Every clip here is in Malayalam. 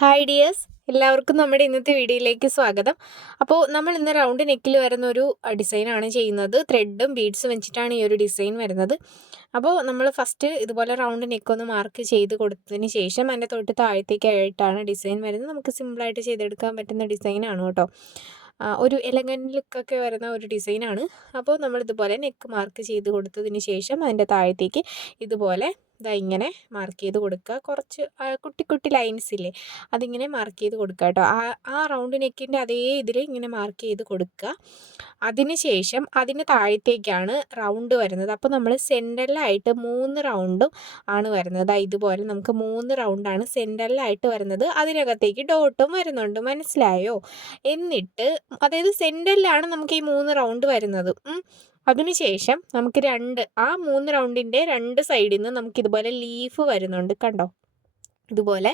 ഹായ് ഡിയേഴ്സ്, എല്ലാവർക്കും നമ്മുടെ ഇന്നത്തെ വീഡിയോയിലേക്ക് സ്വാഗതം. അപ്പോൾ നമ്മൾ ഇന്ന് റൗണ്ട് നെക്കിൽ വരുന്ന ഒരു ഡിസൈനാണ് ചെയ്യുന്നത്. ത്രെഡും ബീഡ്സും വെച്ചിട്ടാണ് ഈ ഒരു ഡിസൈൻ വരുന്നത്. അപ്പോൾ നമ്മൾ ഫസ്റ്റ് ഇതുപോലെ റൗണ്ട് നെക്കൊന്ന് മാർക്ക് ചെയ്ത് കൊടുത്തതിന് ശേഷം അതിൻ്റെ തൊട്ട് താഴത്തേക്കായിട്ടാണ് ഡിസൈൻ വരുന്നത്. നമുക്ക് സിമ്പിളായിട്ട് ചെയ്തെടുക്കാൻ പറ്റുന്ന ഡിസൈനാണ് കേട്ടോ. ഒരു എലഗൻറ്റ് ലുക്കൊക്കെ വരുന്ന ഒരു ഡിസൈനാണ്. അപ്പോൾ നമ്മളിതുപോലെ നെക്ക് മാർക്ക് ചെയ്ത് കൊടുത്തതിന് ശേഷം അതിൻ്റെ താഴത്തേക്ക് ഇതുപോലെ ഇങ്ങനെ മാർക്ക് ചെയ്ത് കൊടുക്കുക. കുറച്ച് കുട്ടി കുട്ടി ലൈൻസ് ഇല്ലേ, അതിങ്ങനെ മാർക്ക് ചെയ്ത് കൊടുക്കുക കേട്ടോ. ആ റൗണ്ട് നെക്കിൻ്റെ അതേ ഇതിൽ ഇങ്ങനെ മാർക്ക് ചെയ്ത് കൊടുക്കുക. അതിന് ശേഷം അതിന് താഴത്തേക്കാണ് റൗണ്ട് വരുന്നത്. അപ്പോൾ നമ്മൾ സെൻറ്ററിലായിട്ട് 3 റൗണ്ടും ആണ് വരുന്നത്. ഇതുപോലെ നമുക്ക് 3 റൗണ്ടാണ് സെൻറ്ററിലായിട്ട് വരുന്നത്. അതിനകത്തേക്ക് ഡോട്ടും വരുന്നുണ്ട്, മനസ്സിലായോ? എന്നിട്ട് അതായത് സെൻറ്ററിലാണ് നമുക്ക് ഈ 3 റൗണ്ട് വരുന്നത്. അതിനുശേഷം നമുക്ക് 3 റൗണ്ടിൻ്റെ 2 സൈഡിൽ നിന്ന് നമുക്കിതുപോലെ ലീഫ് വരുന്നുണ്ട്, കണ്ടോ? ഇതുപോലെ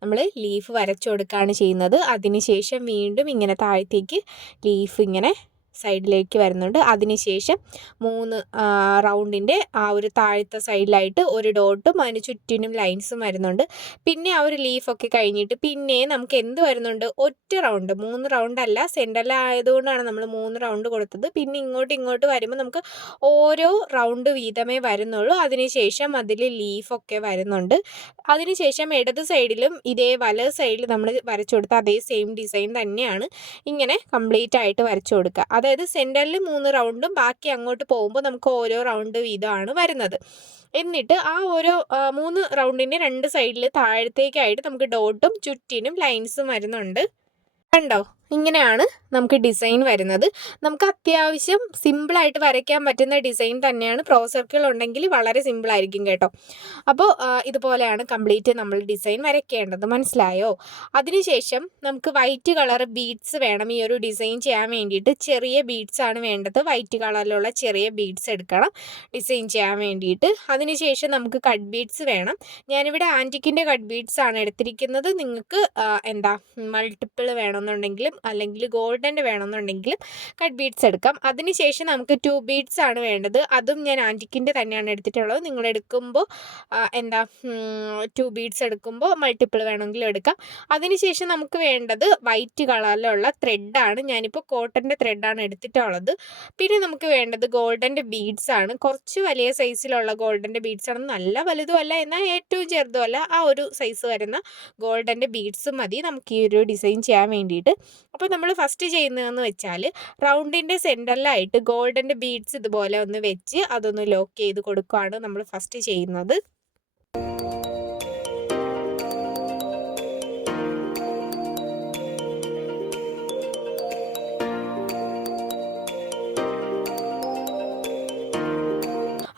നമ്മൾ ലീഫ് വരച്ചു കൊടുക്കുകയാണ് ചെയ്യുന്നത്. അതിനുശേഷം വീണ്ടും ഇങ്ങനെ താഴത്തേക്ക് ലീഫ് ഇങ്ങനെ സൈഡിലേക്ക് വരുന്നുണ്ട്. അതിനുശേഷം 3 റൗണ്ടിൻ്റെ ആ ഒരു താഴത്തെ സൈഡിലായിട്ട് ഒരു ഡോട്ടും അതിന് ചുറ്റിനും ലൈൻസും വരുന്നുണ്ട്. പിന്നെ ആ ഒരു ലീഫൊക്കെ കഴിഞ്ഞിട്ട് പിന്നെ നമുക്ക് എന്ത് വരുന്നുണ്ട്, ഒറ്റ റൗണ്ട്, 3 റൗണ്ടല്ല, സെൻറ്ററിലായതുകൊണ്ടാണ് നമ്മൾ 3 റൗണ്ട് കൊടുത്തത്. പിന്നെ ഇങ്ങോട്ട് വരുമ്പോൾ നമുക്ക് ഓരോ റൗണ്ട് വീതമേ വരുന്നുള്ളൂ. അതിനുശേഷം അതിൽ ലീഫൊക്കെ വരുന്നുണ്ട്. അതിനുശേഷം ഇടത് സൈഡിലും ഇതേ വലത് സൈഡിൽ നമ്മൾ വരച്ചു കൊടുത്ത അതേ സെയിം ഡിസൈൻ തന്നെയാണ് ഇങ്ങനെ കംപ്ലീറ്റ് ആയിട്ട് വരച്ചു കൊടുക്കുക. അതായത് സെൻറ്ററിൽ 3 റൗണ്ടും ബാക്കി അങ്ങോട്ട് പോകുമ്പോൾ നമുക്ക് ഓരോ റൗണ്ട് വീതമാണ് വരുന്നത്. എന്നിട്ട് ആ ഓരോ 3 റൗണ്ടിൻ്റെ 2 സൈഡിൽ താഴത്തേക്കായിട്ട് നമുക്ക് ഡോട്ടും ചുറ്റിനും ലൈൻസും വരുന്നുണ്ട്, കണ്ടോ? ഇങ്ങനെയാണ് നമുക്ക് ഡിസൈൻ വരുന്നത്. നമുക്ക് അത്യാവശ്യം സിമ്പിളായിട്ട് വരയ്ക്കാൻ പറ്റുന്ന ഡിസൈൻ തന്നെയാണ്. പ്രോ സർക്കിൾ ഉണ്ടെങ്കിൽ വളരെ സിമ്പിളായിരിക്കും കേട്ടോ. അപ്പോൾ ഇതുപോലെയാണ് കംപ്ലീറ്റ് നമ്മൾ ഡിസൈൻ വരയ്ക്കേണ്ടത്, മനസ്സിലായോ? അതിനുശേഷം നമുക്ക് വൈറ്റ് കളർ ബീഡ്സ് വേണം ഈ ഒരു ഡിസൈൻ ചെയ്യാൻ വേണ്ടിയിട്ട്. ചെറിയ ബീഡ്സ് ആണ് വേണ്ടത്. വൈറ്റ് കളറിലുള്ള ചെറിയ ബീഡ്സ് എടുക്കണം ഡിസൈൻ ചെയ്യാൻ വേണ്ടിയിട്ട്. അതിനുശേഷം നമുക്ക് കട്ട് ബീഡ്സ് വേണം. ഞാനിവിടെ ആൻറ്റിക്കിൻ്റെ കട്ട് ബീഡ്സ് ആണ് എടുത്തിരിക്കുന്നത്. നിങ്ങൾക്ക് മൾട്ടിപ്പിൾ വേണമെന്നുണ്ടെങ്കിലും അല്ലെങ്കിൽ ഗോൾഡൻ്റെ വേണമെന്നുണ്ടെങ്കിലും കട്ട് ബീഡ്സ് എടുക്കാം. അതിനുശേഷം നമുക്ക് 2 ബീഡ്സ് ആണ് വേണ്ടത്. അതും ഞാൻ ആൻറ്റിക്കിൻ്റെ തന്നെയാണ് എടുത്തിട്ടുള്ളത്. നിങ്ങൾ എടുക്കുമ്പോൾ 2 ബീഡ്സ് എടുക്കുമ്പോൾ മൾട്ടിപ്പിൾ വേണമെങ്കിലും എടുക്കാം. അതിനുശേഷം നമുക്ക് വേണ്ടത് വൈറ്റ് കളറിലുള്ള ത്രെഡാണ്. ഞാനിപ്പോൾ കോട്ടൻ്റെ ത്രെഡാണ് എടുത്തിട്ടുള്ളത്. പിന്നെ നമുക്ക് വേണ്ടത് ഗോൾഡൻ്റെ ബീഡ്സ് ആണ്. കുറച്ച് വലിയ സൈസിലുള്ള ഗോൾഡൻ്റെ ബീഡ്സ് ആണ്. നല്ല വലുതും അല്ല, എന്നാൽ ഏറ്റവും ചെറുതും അല്ല, ആ ഒരു സൈസ് വരുന്ന ഗോൾഡൻ്റെ ബീഡ്സ് മതി നമുക്ക് ഈ ഒരു ഡിസൈൻ ചെയ്യാൻ വേണ്ടിയിട്ട്. അപ്പോൾ നമ്മൾ ഫസ്റ്റ് ചെയ്യുന്നതെന്ന് വെച്ചാൽ റൗണ്ടിൻ്റെ സെൻറ്ററിലായിട്ട് ഗോൾഡൻ്റെ ബീഡ്സ് ഇതുപോലെ ഒന്ന് വെച്ച് അതൊന്ന് ലോക്ക് ചെയ്ത് കൊടുക്കുകയാണ് നമ്മൾ ഫസ്റ്റ് ചെയ്യുന്നത്.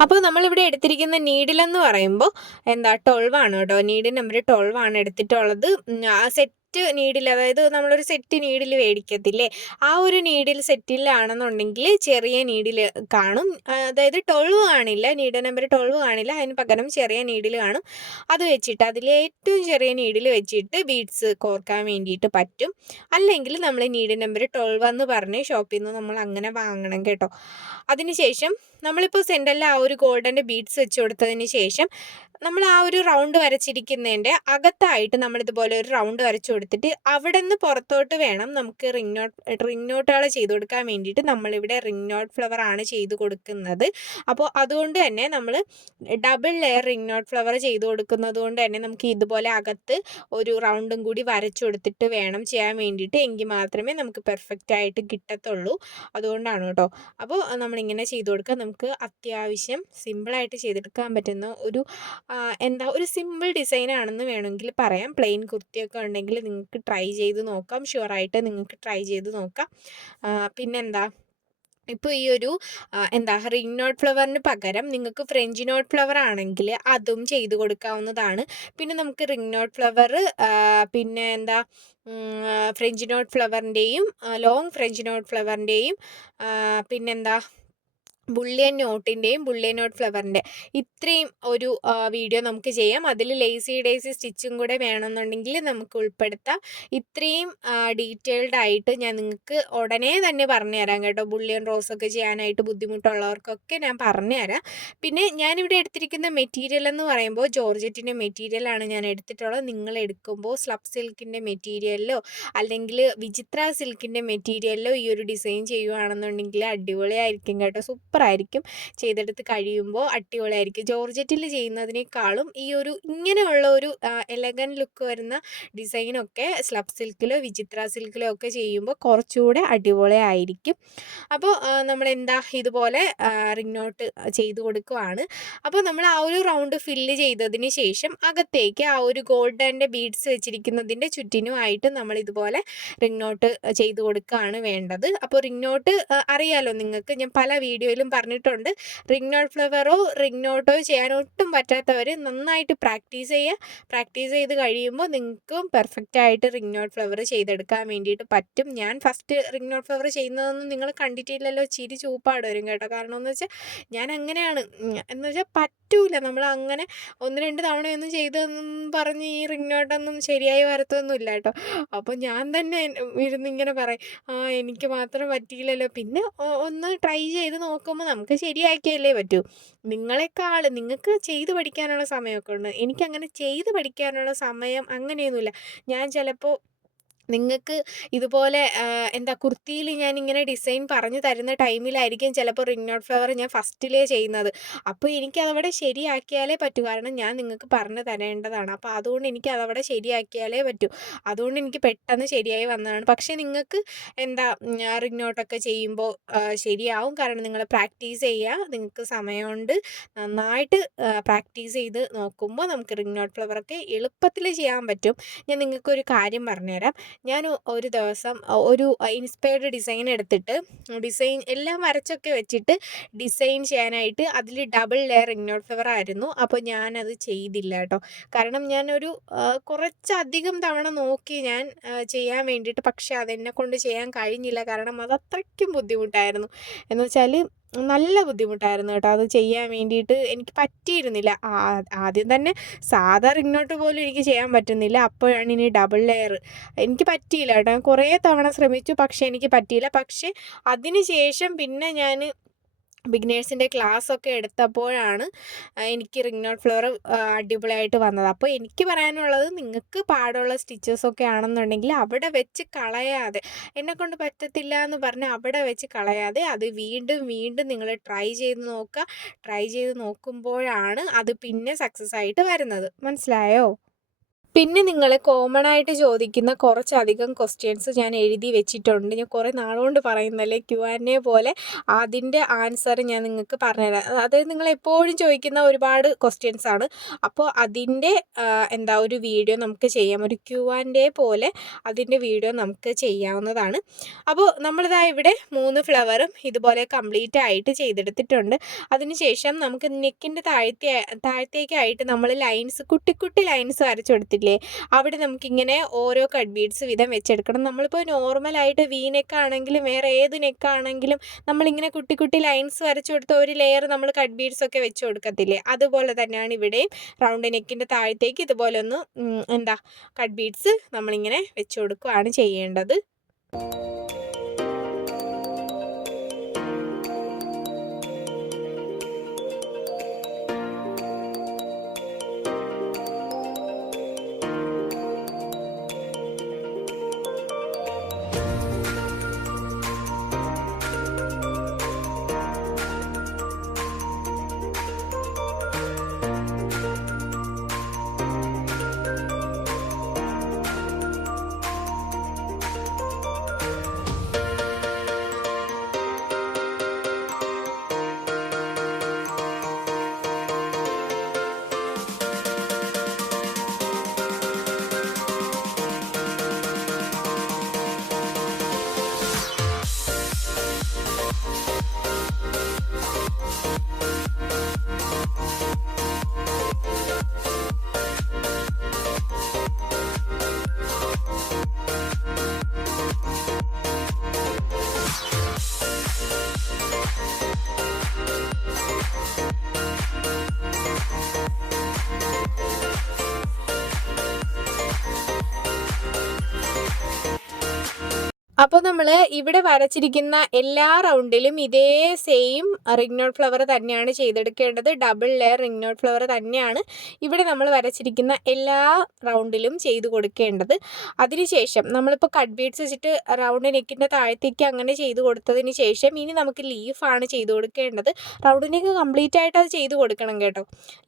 അപ്പോൾ നമ്മളിവിടെ എടുത്തിരിക്കുന്ന നീഡിലെന്ന് പറയുമ്പോൾ 12 ആണ് കേട്ടോ. നീഡിൽ നമ്പർ 12 ആണ് എടുത്തിട്ടുള്ളത്. ആ സെറ്റ് നീഡിൽ, അതായത് നമ്മളൊരു സെറ്റ് നീഡിൽ മേടിക്കത്തില്ലേ, ആ ഒരു നീഡിൽ സെറ്റിലാണെന്നുണ്ടെങ്കിൽ ചെറിയ നീഡിൽ കാണും. അതായത് 12 കാണില്ല, നീഡിൽ നമ്പർ 12 കാണില്ല, അതിന് പകരം ചെറിയ നീഡിൽ കാണും. അത് വെച്ചിട്ട് അതിൽ ഏറ്റവും ചെറിയ നീഡിൽ വെച്ചിട്ട് ബീഡ്സ് കോർക്കാൻ വേണ്ടിയിട്ട് പറ്റും. അല്ലെങ്കിൽ നമ്മൾ നീഡിൽ നമ്പർ 12 എന്ന് പറഞ്ഞ് ഷോപ്പിൽ നിന്ന് നമ്മൾ അങ്ങനെ വാങ്ങണം കേട്ടോ. അതിനുശേഷം നമ്മളിപ്പോൾ സെൻറ്ററിൽ ആ ഒരു ഗോൾഡൻ്റെ ബീഡ്സ് വെച്ച് കൊടുത്തതിന് ശേഷം നമ്മൾ ആ ഒരു റൗണ്ട് വരച്ചിരിക്കുന്നതിൻ്റെ അകത്തായിട്ട് നമ്മളിതുപോലെ ഒരു റൗണ്ട് വരച്ചു കൊടുത്തിട്ട് അവിടെ നിന്ന് പുറത്തോട്ട് വേണം നമുക്ക് റിംഗ് നോട്ടുകൾ ചെയ്ത് കൊടുക്കാൻ വേണ്ടിയിട്ട്. നമ്മളിവിടെ റിംഗ് നോട്ട് ഫ്ലവർ ആണ് ചെയ്ത് കൊടുക്കുന്നത്. അപ്പോൾ അതുകൊണ്ട് തന്നെ നമ്മൾ double layer ring knot flower ചെയ്ത് കൊടുക്കുന്നത് കൊണ്ട് തന്നെ നമുക്ക് ഇതുപോലെ അകത്ത് ഒരു റൗണ്ടും കൂടി വരച്ചു കൊടുത്തിട്ട് വേണം ചെയ്യാൻ വേണ്ടിയിട്ട്. എങ്കിൽ മാത്രമേ നമുക്ക് പെർഫെക്റ്റ് ആയിട്ട് കിട്ടത്തുള്ളൂ. അതുകൊണ്ടാണ് കേട്ടോ. അപ്പോൾ നമ്മളിങ്ങനെ ചെയ്ത് കൊടുക്കുക. നമുക്ക് അത്യാവശ്യം സിമ്പിളായിട്ട് ചെയ്തെടുക്കാൻ പറ്റുന്ന ഒരു സിമ്പിൾ ഡിസൈൻ ആണെന്ന് വേണമെങ്കിൽ പറയാം. പ്ലെയിൻ കുർത്തിയൊക്കെ ഉണ്ടെങ്കിൽ നിങ്ങൾക്ക് ട്രൈ ചെയ്ത് നോക്കാം. ഷുവറായിട്ട് നിങ്ങൾക്ക് ട്രൈ ചെയ്ത് നോക്കാം. പിന്നെന്താ, ഇപ്പോൾ ഈ ഒരു റിംഗ് നോട്ട് ഫ്ലവറിന് പകരം നിങ്ങൾക്ക് ഫ്രഞ്ച് നോട്ട് ഫ്ലവർ ആണെങ്കിൽ അതും ചെയ്ത് കൊടുക്കാവുന്നതാണ്. പിന്നെ നമുക്ക് റിംഗ് നോട്ട് ഫ്ലവർ, പിന്നെ ഫ്രഞ്ച് നോട്ട് ഫ്ലവറിൻ്റെയും ലോങ് ഫ്രഞ്ച് നോട്ട് ഫ്ലവറിൻ്റെയും പിന്നെന്താ ബുള്ളിയൻ നോട്ടിൻ്റെയും ബുള്ളിയൻ നോട്ട് ഫ്ലവറിൻ്റെ ഇത്രയും ഒരു വീഡിയോ നമുക്ക് ചെയ്യാം. അതിൽ ലേസി ഡേസി സ്റ്റിച്ചും കൂടെ വേണമെന്നുണ്ടെങ്കിൽ നമുക്ക് ഉൾപ്പെടുത്താം. ഇത്രയും ഡീറ്റെയിൽഡ് ആയിട്ട് ഞാൻ നിങ്ങൾക്ക് ഉടനെ തന്നെ പറഞ്ഞു തരാം കേട്ടോ. ബുള്ളിയൻ റോസൊക്കെ ചെയ്യാനായിട്ട് ബുദ്ധിമുട്ടുള്ളവർക്കൊക്കെ ഞാൻ പറഞ്ഞു തരാം. പിന്നെ ഞാനിവിടെ എടുത്തിരിക്കുന്ന മെറ്റീരിയൽ എന്ന് പറയുമ്പോൾ ജോർജറ്റിൻ്റെ മെറ്റീരിയലാണ് ഞാൻ എടുത്തിട്ടുള്ളത്. നിങ്ങൾ എടുക്കുമ്പോൾ സ്ലബ് സിൽക്കിൻ്റെ മെറ്റീരിയലിലോ അല്ലെങ്കിൽ വിചിത്ര സിൽക്കിൻ്റെ മെറ്റീരിയലിലോ ഈ ഒരു ഡിസൈൻ ചെയ്യുകയാണെന്നുണ്ടെങ്കിൽ അടിപൊളിയായിരിക്കും കേട്ടോ. സൂപ്പറായിരിക്കും. ചെയ്തെടുത്ത് കഴിയുമ്പോൾ അടിപൊളിയായിരിക്കും. ജോർജറ്റിൽ ചെയ്യുന്നതിനേക്കാളും ഈ ഒരു ഇങ്ങനെയുള്ള ഒരു എലഗൻറ്റ് ലുക്ക് വരുന്ന ഡിസൈനൊക്കെ സ്ലബ് സിൽക്കിലോ വിചിത്ര സിൽക്കിലോ ഒക്കെ ചെയ്യുമ്പോൾ കുറച്ചുകൂടെ അടിപൊളിയായിരിക്കും. അപ്പോൾ നമ്മളെന്താ ഇതുപോലെ റിംഗ് നോട്ട് ചെയ്ത് കൊടുക്കുവാണ്. അപ്പോൾ നമ്മൾ ആ ഒരു റൗണ്ട് ഫില്ല് ചെയ്തതിന് ശേഷം അകത്തേക്ക് ആ ഒരു ഗോൾഡൻ്റെ ബീഡ്സ് വെച്ചിരിക്കുന്നതിൻ്റെ ചുറ്റിനുമായിട്ട് നമ്മൾ ഇതുപോലെ റിംഗ് നോട്ട് ചെയ്ത് കൊടുക്കുകയാണ് വേണ്ടത്. അപ്പോൾ റിംഗ് നോട്ട് അറിയാലോ നിങ്ങൾക്ക്, ഞാൻ പല വീഡിയോയിലും പറഞ്ഞിട്ടുണ്ട്. റിംഗ് നോട്ട് ഫ്ലവറോ റിംഗ് നോട്ടോ ചെയ്യാൻ ഒട്ടും പറ്റാത്തവർ നന്നായിട്ട് പ്രാക്ടീസ് ചെയ്യുക. പ്രാക്ടീസ് ചെയ്ത് കഴിയുമ്പോൾ നിങ്ങൾക്കും പെർഫെക്റ്റ് ആയിട്ട് റിംഗ് നോട്ട് ഫ്ലവർ ചെയ്തെടുക്കാൻ വേണ്ടിയിട്ട് പറ്റും. ഞാൻ ഫസ്റ്റ് റിംഗ് നോട്ട് ഫ്ലവർ ചെയ്യുന്നതൊന്നും നിങ്ങൾ കണ്ടിട്ടില്ലല്ലോ, ചിരി ചൂപ്പാട് വരും കേട്ടോ. കാരണം എന്ന് വെച്ചാൽ ഞാൻ അങ്ങനെയാണ്, എന്ന് വെച്ചാൽ പറ്റൂല. നമ്മൾ അങ്ങനെ 1-2 തവണയൊന്നും ചെയ്തെന്നും പറഞ്ഞ് ഈ റിംഗ് നോട്ടൊന്നും ശരിയായി വരത്തൊന്നുമില്ല കേട്ടോ. അപ്പോൾ ഞാൻ തന്നെ ഇരുന്നിങ്ങനെ പറയും, എനിക്ക് മാത്രം പറ്റിയില്ലല്ലോ. പിന്നെ ഒന്ന് ട്രൈ ചെയ്ത് നോക്കുമ്പോൾ നമുക്ക് ശരിയാക്കിയല്ലേ പറ്റൂ. നിങ്ങൾക്ക് ചെയ്ത് പഠിക്കാനുള്ള സമയമൊക്കെ ഉണ്ട്. എനിക്കങ്ങനെ ചെയ്ത് പഠിക്കാനുള്ള സമയം അങ്ങനെയൊന്നുമില്ല. ഞാൻ ചിലപ്പോൾ നിങ്ങൾക്ക് ഇതുപോലെ കുർത്തിയിൽ ഞാനിങ്ങനെ ഡിസൈൻ പറഞ്ഞു തരുന്ന ടൈമിലായിരിക്കും ചിലപ്പോൾ റിംഗ് നോട്ട് ഫ്ലവർ ഞാൻ ഫസ്റ്റിലേ ചെയ്യുന്നത്. അപ്പോൾ എനിക്കതവിടെ ശരിയാക്കിയാലേ പറ്റൂ. കാരണം ഞാൻ നിങ്ങൾക്ക് പറഞ്ഞു തരേണ്ടതാണ്. അപ്പോൾ അതുകൊണ്ട് എനിക്കതവിടെ ശരിയാക്കിയാലേ പറ്റൂ. അതുകൊണ്ട് എനിക്ക് പെട്ടെന്ന് ശരിയായി വന്നതാണ്. പക്ഷേ നിങ്ങൾക്ക് റിംഗ് നോട്ടൊക്കെ ചെയ്യുമ്പോൾ ശരിയാവും. കാരണം നിങ്ങൾ പ്രാക്ടീസ് ചെയ്യുക. നിങ്ങൾക്ക് സമയമുണ്ട്. നന്നായിട്ട് പ്രാക്ടീസ് ചെയ്ത് നോക്കുമ്പോൾ നമുക്ക് റിംഗ് നോട്ട് ഫ്ലവറൊക്കെ എളുപ്പത്തിൽ ചെയ്യാൻ പറ്റും. ഞാൻ നിങ്ങൾക്കൊരു കാര്യം പറഞ്ഞുതരാം. ഞാൻ ഒരു ദിവസം ഒരു ഇൻസ്പയർഡ് ഡിസൈൻ എടുത്തിട്ട് ഡിസൈൻ എല്ലാം വരച്ചൊക്കെ വെച്ചിട്ട് ഡിസൈൻ ചെയ്യാനായിട്ട് അതിൽ double layer ring knot flower ആയിരുന്നു. അപ്പോൾ ഞാനത് ചെയ്തില്ല കേട്ടോ. കാരണം ഞാനൊരു കുറച്ചധികം തവണ നോക്കി ഞാൻ ചെയ്യാൻ വേണ്ടിയിട്ട്. പക്ഷേ അതെന്നെക്കൊണ്ട് ചെയ്യാൻ കഴിഞ്ഞില്ല. കാരണം അത് അത്രയ്ക്കും ബുദ്ധിമുട്ടായിരുന്നു. എന്ന് വെച്ചാൽ നല്ല ബുദ്ധിമുട്ടായിരുന്നു കേട്ടോ. അത് ചെയ്യാൻ വേണ്ടിയിട്ട് എനിക്ക് പറ്റിയിരുന്നില്ല. ആദ്യം തന്നെ സാധാ റിംഗ് നോട്ട് പോലും എനിക്ക് ചെയ്യാൻ പറ്റുന്നില്ല. അപ്പോഴാണ് ഇനി ഡബിൾ ലെയർ. എനിക്ക് പറ്റിയില്ല കേട്ടോ. ഞാൻ കുറേ തവണ ശ്രമിച്ചു, പക്ഷേ എനിക്ക് പറ്റിയില്ല. പക്ഷേ അതിന് ശേഷം പിന്നെ ഞാൻ ബിഗിനേഴ്സിൻ്റെ ക്ലാസ്സൊക്കെ എടുത്തപ്പോഴാണ് എനിക്ക് റിംഗ് നോട്ട് ഫ്ലവർ അടിപൊളിയായിട്ട് വന്നത്. അപ്പോൾ എനിക്ക് പറയാനുള്ളത്, നിങ്ങൾക്ക് പാടുള്ള സ്റ്റിച്ചസൊക്കെ ആണെന്നുണ്ടെങ്കിൽ അവിടെ വെച്ച് കളയാതെ, എന്നെക്കൊണ്ട് പറ്റത്തില്ല എന്ന് പറഞ്ഞ് അവിടെ വെച്ച് കളയാതെ അത് വീണ്ടും വീണ്ടും നിങ്ങൾ ട്രൈ ചെയ്ത് നോക്കുക. ട്രൈ ചെയ്ത് നോക്കുമ്പോഴാണ് അത് പിന്നെ സക്സസ് ആയിട്ട് വരുന്നത്. മനസ്സിലായോ? പിന്നെ നിങ്ങൾ കോമൺ ആയിട്ട് ചോദിക്കുന്ന കുറച്ചധികം ക്വസ്റ്റ്യൻസ് ഞാൻ എഴുതി വെച്ചിട്ടുണ്ട്. ഞാൻ കുറേ നാളുകൊണ്ട് പറയുന്നല്ലേ, Q&A പോലെ അതിൻ്റെ ആൻസർ ഞാൻ നിങ്ങൾക്ക് പറഞ്ഞുതരാം. അതായത് നിങ്ങൾ എപ്പോഴും ചോദിക്കുന്ന ഒരുപാട് ക്വസ്റ്റ്യൻസ് ആണ്. അപ്പോൾ അതിൻ്റെ ഒരു വീഡിയോ നമുക്ക് ചെയ്യാം. ഒരു Q&A പോലെ അതിൻ്റെ വീഡിയോ നമുക്ക് ചെയ്യാവുന്നതാണ്. അപ്പോൾ നമ്മളിതാ ഇവിടെ 3 ഫ്ലവറും ഇതുപോലെ കംപ്ലീറ്റ് ആയിട്ട് ചെയ്തെടുത്തിട്ടുണ്ട്. അതിനുശേഷം നമുക്ക് നെക്കിൻ്റെ താഴത്തേക്കായിട്ട് നമ്മൾ ലൈൻസ്, കുട്ടി കുട്ടി ലൈൻസ് വരച്ചെടുത്തില്ലേ, അവിടെ നമുക്കിങ്ങനെ ഓരോ കട്ട് ബീഡ്സ് വീതം വെച്ചെടുക്കണം. നമ്മളിപ്പോൾ നോർമലായിട്ട് വി നെക്കാണെങ്കിലും വേറെ ഏത് നെക്കാണെങ്കിലും നമ്മളിങ്ങനെ കുട്ടി കുട്ടി ലൈൻസ് വരച്ചു കൊടുത്ത ഒരു ലെയർ നമ്മൾ കട്ട് ബീഡ്സ് ഒക്കെ വെച്ച് കൊടുക്കത്തില്ലേ, അതുപോലെ തന്നെയാണ് ഇവിടെയും റൗണ്ട് നെക്കിൻ്റെ താഴത്തേക്ക് ഇതുപോലെ ഒന്ന് കട്ട് ബീഡ്സ് നമ്മളിങ്ങനെ വെച്ച് കൊടുക്കുകയാണ് ചെയ്യേണ്ടത്. അപ്പോൾ നമ്മൾ ഇവിടെ വരച്ചിരിക്കുന്ന എല്ലാ റൗണ്ടിലും ഇതേ സെയിം റിംഗ് നോട്ട് ഫ്ലവർ തന്നെയാണ് ചെയ്തെടുക്കേണ്ടത്. Double layer ring knot flower തന്നെയാണ് ഇവിടെ നമ്മൾ വരച്ചിരിക്കുന്ന എല്ലാ റൗണ്ടിലും ചെയ്ത് കൊടുക്കേണ്ടത്. അതിനുശേഷം നമ്മളിപ്പോൾ കട്ട് ബീഡ്സ് വെച്ചിട്ട് റൗണ്ട് നെക്കിൻ്റെ താഴത്തേക്ക് അങ്ങനെ ചെയ്ത് കൊടുത്തതിന് ശേഷം ഇനി നമുക്ക് ലീഫാണ് ചെയ്ത് കൊടുക്കേണ്ടത്. റൗണ്ട് നെക്ക് കംപ്ലീറ്റ് ആയിട്ട് അത് ചെയ്ത് കൊടുക്കണം കേട്ടോ.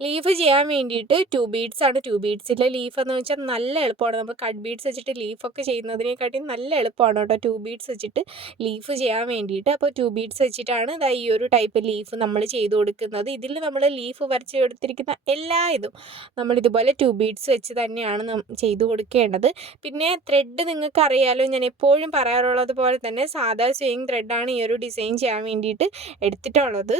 ലീഫ് ചെയ്യാൻ വേണ്ടിയിട്ട് 2 ബീഡ്സ് ആണ്. 2 ബീഡ്സിലെ ലീഫ് എന്ന് വെച്ചാൽ നല്ല എളുപ്പമാണ്. നമ്മൾ കട്ട് ബീഡ്സ് വെച്ചിട്ട് ലീഫൊക്കെ ചെയ്യുന്നതിനെക്കാട്ടി നല്ല എളുപ്പമാണ് കേട്ടോ 2 ബീഡ്സ് വെച്ചിട്ട് ലീഫ് ചെയ്യാൻ വേണ്ടിയിട്ട്. അപ്പോൾ 2 ബീഡ്സ് വെച്ചിട്ടാണ് ഈ ഒരു ടൈപ്പ് ലീഫ് നമ്മൾ ചെയ്ത് കൊടുക്കുന്നത്. ഇതിൽ നമ്മൾ ലീഫ് വരച്ച് കൊടുത്തിരിക്കുന്ന എല്ലാ ഇതും നമ്മളിതുപോലെ 2 ബീഡ്സ് വെച്ച് തന്നെയാണ് ചെയ്ത് കൊടുക്കേണ്ടത്. പിന്നെ ത്രെഡ് നിങ്ങൾക്ക് അറിയാലോ, ഞാൻ എപ്പോഴും പറയാറുള്ളത് പോലെ തന്നെ സാധാ സ്വിങ് ത്രെഡാണ് ഈ ഒരു ഡിസൈൻ ചെയ്യാൻ വേണ്ടിയിട്ട് എടുത്തിട്ടുള്ളത്.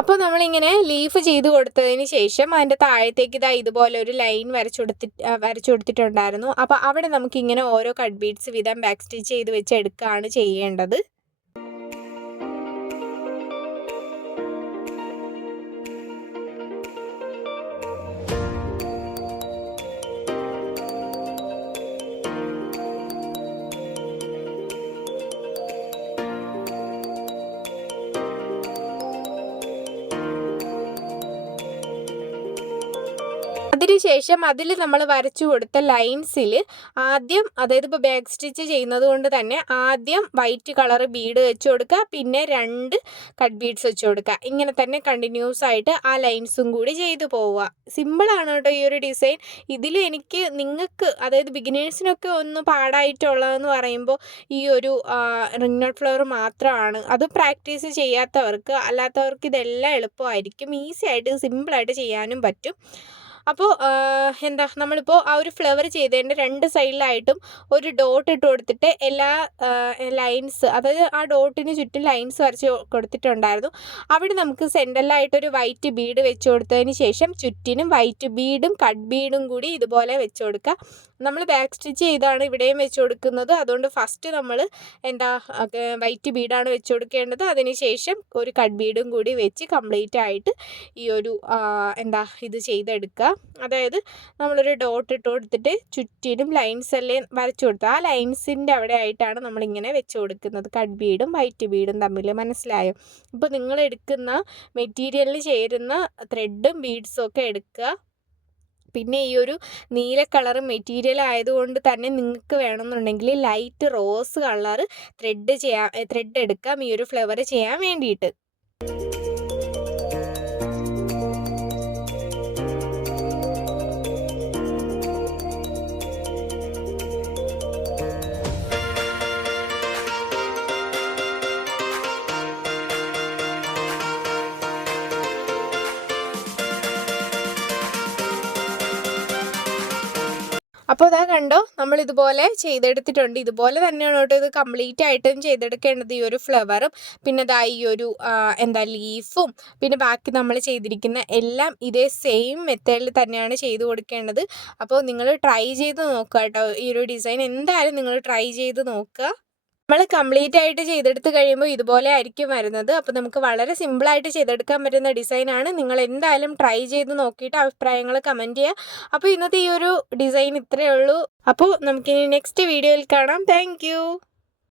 അപ്പോൾ നമ്മളിങ്ങനെ ലീഫ് ചെയ്ത് കൊടുത്തതിന് ശേഷം അതിൻ്റെ താഴത്തേക്ക് ഇതുപോലെ ഒരു ലൈൻ വരച്ചു കൊടുത്തിട്ടുണ്ടായിരുന്നു. അപ്പോൾ അവിടെ നമുക്കിങ്ങനെ ഓരോ കട്ട് ബീഡ്സ് വീതം ബാക്ക് സ്റ്റിച്ച് ചെയ്ത് വെച്ച് എടുക്കുകയാണ് ചെയ്യേണ്ടത്. അതിനുശേഷം അതിൽ നമ്മൾ വരച്ചു കൊടുത്ത ലൈൻസിൽ ആദ്യം, അതായത് ഇപ്പോൾ ബാക്ക് സ്റ്റിച്ച് ചെയ്യുന്നത് കൊണ്ട് തന്നെ ആദ്യം വൈറ്റ് കളർ ബീഡ് വെച്ച് കൊടുക്കുക, പിന്നെ 2 കട്ട് ബീഡ്സ് വെച്ച് കൊടുക്കുക. ഇങ്ങനെ തന്നെ കണ്ടിന്യൂസ് ആയിട്ട് ആ ലൈൻസും കൂടി ചെയ്തു പോവുക. സിമ്പിളാണ് കേട്ടോ ഈ ഒരു ഡിസൈൻ. ഇതിൽ നിങ്ങൾക്ക് അതായത് ബിഗിനേഴ്സിനൊക്കെ ഒന്ന് പാടായിട്ടുള്ളതെന്ന് പറയുമ്പോൾ ഈ ഒരു റിംഗ് നോട്ട് ഫ്ലവർ മാത്രമാണ്. അത് പ്രാക്ടീസ് ചെയ്യാത്തവർക്ക്, അല്ലാത്തവർക്ക് ഇതെല്ലാം എളുപ്പമായിരിക്കും. ഈസി ആയിട്ട് സിമ്പിളായിട്ട് ചെയ്യാനും പറ്റും. അപ്പോൾ നമ്മളിപ്പോൾ ആ ഒരു ഫ്ലവർ ചെയ്തതിൻ്റെ 2 സൈഡിലായിട്ടും ഒരു ഡോട്ട് ഇട്ട് കൊടുത്തിട്ട് എല്ലാ ലൈൻസ്, അതായത് ആ ഡോട്ടിന് ചുറ്റും ലൈൻസ് വരച്ച് കൊടുത്തിട്ടുണ്ടായിരുന്നു. അവിടെ നമുക്ക് സെൻറ്ററിലായിട്ടൊരു വൈറ്റ് ബീഡ് വെച്ച് കൊടുത്തതിന് ശേഷം ചുറ്റിനും വൈറ്റ് ബീഡും കട്ട് ബീഡും കൂടി ഇതുപോലെ വെച്ച് കൊടുക്കുക. നമ്മൾ ബാക്ക് സ്റ്റിച്ച് ചെയ്താണ് ഇവിടെയും വെച്ച് കൊടുക്കുന്നത്. അതുകൊണ്ട് ഫസ്റ്റ് നമ്മൾ വൈറ്റ് ബീഡാണ് വെച്ച് കൊടുക്കേണ്ടത്. അതിനുശേഷം ഒരു കട്ട് ബീഡും കൂടി വെച്ച് കംപ്ലീറ്റ് ആയിട്ട് ഈ ഒരു ഇത് ചെയ്തെടുക്കുക. അതായത് നമ്മളൊരു ഡോട്ട് ഇട്ട് കൊടുത്തിട്ട് ചുറ്റിനും ലൈൻസ് എല്ലാം വരച്ചു കൊടുക്കുക. ആ ലൈൻസിൻ്റെ അവിടെ ആയിട്ടാണ് നമ്മളിങ്ങനെ വെച്ച് കൊടുക്കുന്നത് കട്ട് ബീഡും വൈറ്റ് ബീഡും തമ്മിൽ. മനസ്സിലായോ? ഇപ്പോൾ നിങ്ങൾ എടുക്കുന്ന മെറ്റീരിയലിന് ചേരുന്ന ത്രെഡും ബീഡ്സും ഒക്കെ എടുക്കുക. പിന്നെ ഈ ഒരു നീല കളർ മെറ്റീരിയൽ ആയതുകൊണ്ട് തന്നെ നിങ്ങൾക്ക് വേണമെന്നുണ്ടെങ്കിൽ ലൈറ്റ് റോസ് കളർ ത്രെഡ് എടുക്കാം ഈ ഒരു ഫ്ലവർ ചെയ്യാൻ വേണ്ടിയിട്ട്. അപ്പോൾ ഇതാ കണ്ടോ, നമ്മളിതുപോലെ ചെയ്തെടുത്തിട്ടുണ്ട്. ഇതുപോലെ തന്നെയാണ് കേട്ടോ ഇത് കംപ്ലീറ്റ് ആയിട്ടും ചെയ്തെടുക്കേണ്ടത്. ഈ ഒരു ഫ്ലവറും പിന്നെ ഈ ഒരു ലീഫും പിന്നെ ബാക്കി നമ്മൾ ചെയ്തിരിക്കുന്ന എല്ലാം ഇതേ സെയിം മെത്തേഡിൽ തന്നെയാണ് ചെയ്ത് കൊടുക്കേണ്ടത്. അപ്പോൾ നിങ്ങൾ ട്രൈ ചെയ്ത് നോക്കുക കേട്ടോ. ഈ ഒരു ഡിസൈൻ എന്തായാലും നിങ്ങൾ ട്രൈ ചെയ്ത് നോക്കുക. നമ്മൾ കംപ്ലീറ്റ് ആയിട്ട് ചെയ്തെടുത്ത് കഴിയുമ്പോൾ ഇതുപോലെ ആയിരിക്കും വരുന്നത്. അപ്പോൾ നമുക്ക് വളരെ സിമ്പിളായിട്ട് ചെയ്തെടുക്കാൻ പറ്റുന്ന ഡിസൈനാണ്. നിങ്ങൾ എന്തായാലും ട്രൈ ചെയ്ത് നോക്കിയിട്ട് അഭിപ്രായങ്ങൾ കമൻറ്റ് ചെയ്യുക. അപ്പോൾ ഇന്നത്തെ ഈ ഒരു ഡിസൈൻ ഇത്രയേ ഉള്ളൂ. അപ്പോൾ നമുക്കിനി നെക്സ്റ്റ് വീഡിയോയിൽ കാണാം. താങ്ക്